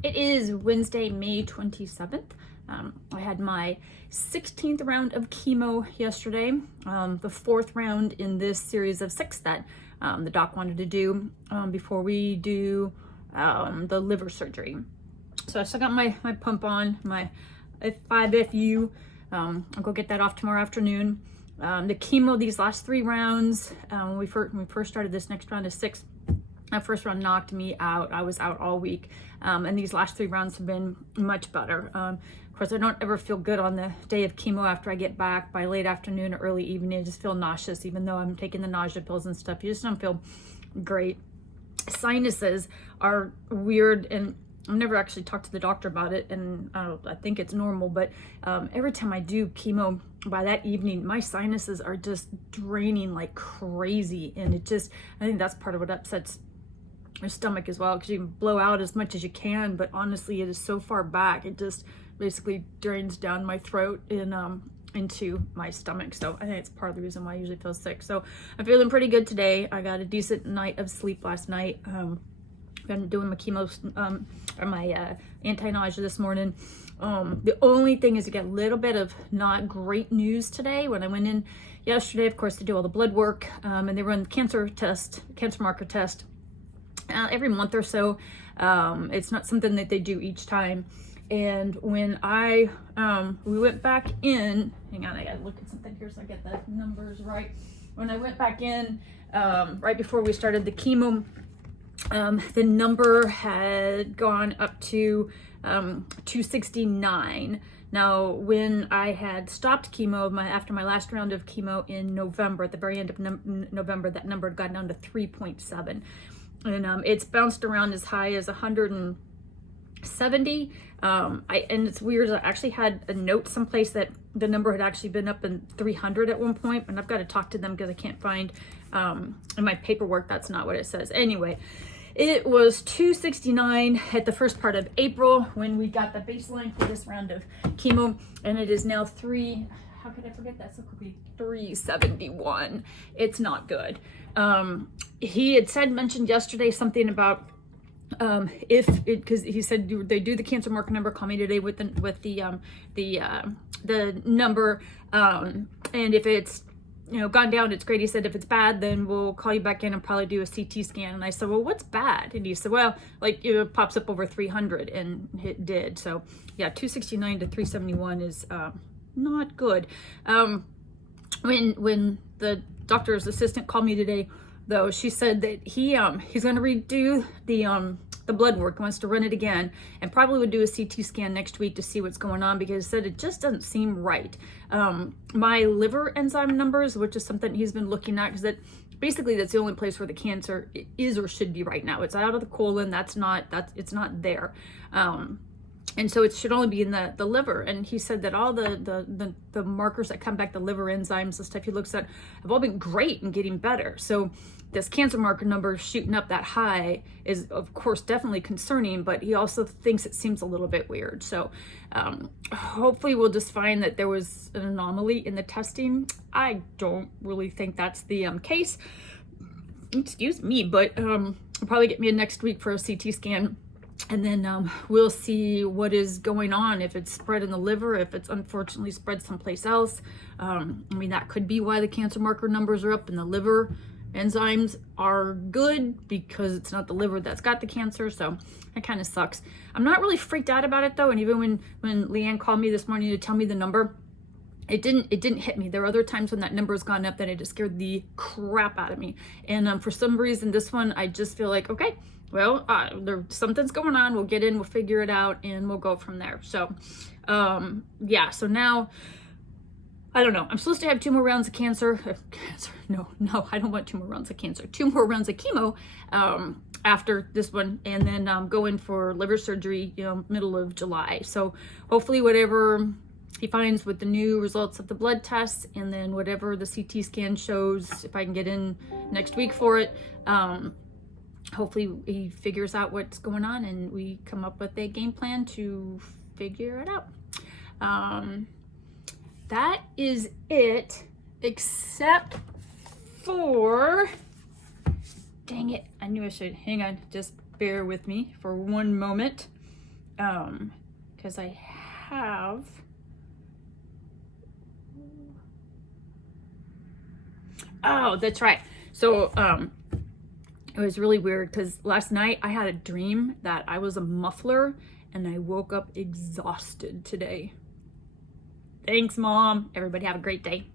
It is Wednesday, May 27th. I had my 16th round of chemo yesterday, the fourth round in this series of 6 that the doc wanted to do before we do the liver surgery. So I still got my pump on, my 5FU. I'll go get that off tomorrow afternoon. The chemo, these last 3 rounds, when we first started this next round of 6, that first round knocked me out. I was out all week. And these last 3 rounds have been much better. Of course, I don't ever feel good on the day of chemo after I get back. By late afternoon or early evening, I just feel nauseous, even though I'm taking the nausea pills and stuff. You just don't feel great. Sinuses are weird, and I've never actually talked to the doctor about it, and I think it's normal, but every time I do chemo, by that evening, my sinuses are just draining like crazy, and I think that's part of what upsets your stomach as well, because you can blow out as much as you can, but honestly, it is so far back, it just basically drains down my throat and into my stomach. So I think it's part of the reason why I usually feel sick. So I'm feeling pretty good today. I got a decent night of sleep last night. Been doing my chemo or my anti-nausea this morning. The only thing is, you get a little bit of not great news today. When I went in yesterday, of course, to do all the blood work, and they run the cancer marker test every month or so. It's not something that they do each time. And when we went back in, hang on, I gotta look at something here so I get the numbers right. When I went back in right before we started the chemo, the number had gone up to 269. Now, when I had stopped chemo after my last round of chemo in November, at the very end of November, that number had gone down to 3.7. And it's bounced around as high as 170. And it's weird, I actually had a note someplace that the number had actually been up in 300 at one point, and I've got to talk to them because I can't find in my paperwork, that's not what it says. Anyway, it was 269 at the first part of April when we got the baseline for this round of chemo, and it is now how could I forget that so quickly? 371. It's not good. He had mentioned yesterday something about because he said they do the cancer marker number, call me today with the number, and if it's gone down, it's great. He said if it's bad, then we'll call you back in and probably do a CT scan. And I said, well, what's bad? And he said, well, like it pops up over 300, and it did. So yeah, 269 to 371 is not good. When the doctor's assistant called me today, though, she said that he's going to redo the blood work, wants to run it again, and probably would do a CT scan next week to see what's going on, because he said it just doesn't seem right. My liver enzyme numbers, which is something he's been looking at, because that's the only place where the cancer is or should be right now. It's out of the colon. It's not there. And so it should only be in the liver. And he said that all the markers that come back, the liver enzymes, the stuff he looks at, have all been great and getting better. So this cancer marker number shooting up that high is, of course, definitely concerning, but he also thinks it seems a little bit weird. So hopefully we'll just find that there was an anomaly in the testing. I don't really think that's the case. Excuse me, but he'll probably get me in next week for a CT scan. And then we'll see what is going on, if it's spread in the liver, if it's unfortunately spread someplace else. That could be why the cancer marker numbers are up, and the liver enzymes are good because it's not the liver that's got the cancer. So that kind of sucks. I'm not really freaked out about it, though. And even when Leanne called me this morning to tell me the number, it didn't hit me. There are other times when that number has gone up that it just scared the crap out of me. And for some reason, this one, I just feel like, okay, well, something's going on. We'll get in, we'll figure it out, and we'll go from there. So, yeah. So now, I don't know. I'm supposed to have 2 more rounds of cancer. No, I don't want 2 more rounds of cancer. 2 more rounds of chemo after this one, and then go in for liver surgery, middle of July. So hopefully, whatever he finds with the new results of the blood tests, and then whatever the CT scan shows, if I can get in next week for it. Hopefully he figures out what's going on, and we come up with a game plan to figure it out. That is it, except for, dang it, I knew I should, hang on, just bear with me for one moment. because I have, oh, that's right. So, it was really weird because last night I had a dream that I was a muffler and I woke up exhausted today. Thanks, Mom. Everybody have a great day.